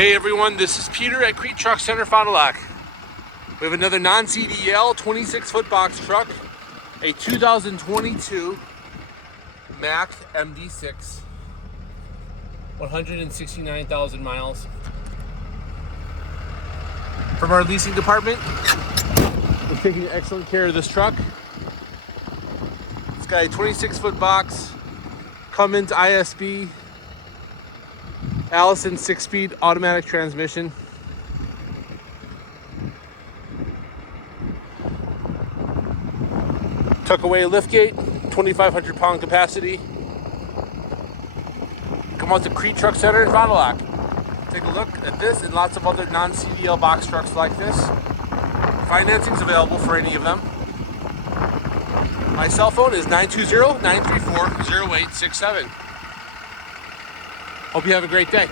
Hey everyone, this is Peter at Kriete Truck Center, Fond du Lac. We have another non-CDL 26-foot box truck, a 2022 MACK MD6, 169,000 miles. From our leasing department, we're taking excellent care of this truck. It's got a 26-foot box, Cummins ISB, Allison 6-speed automatic transmission. Tuck away liftgate, 2,500 pound capacity. Come out to Kriete Truck Center in Fond du Lac. Take a look at this and lots of other non-CDL box trucks like this. Financing's available for any of them. My cell phone is 920-934-0867. Hope you have a great day.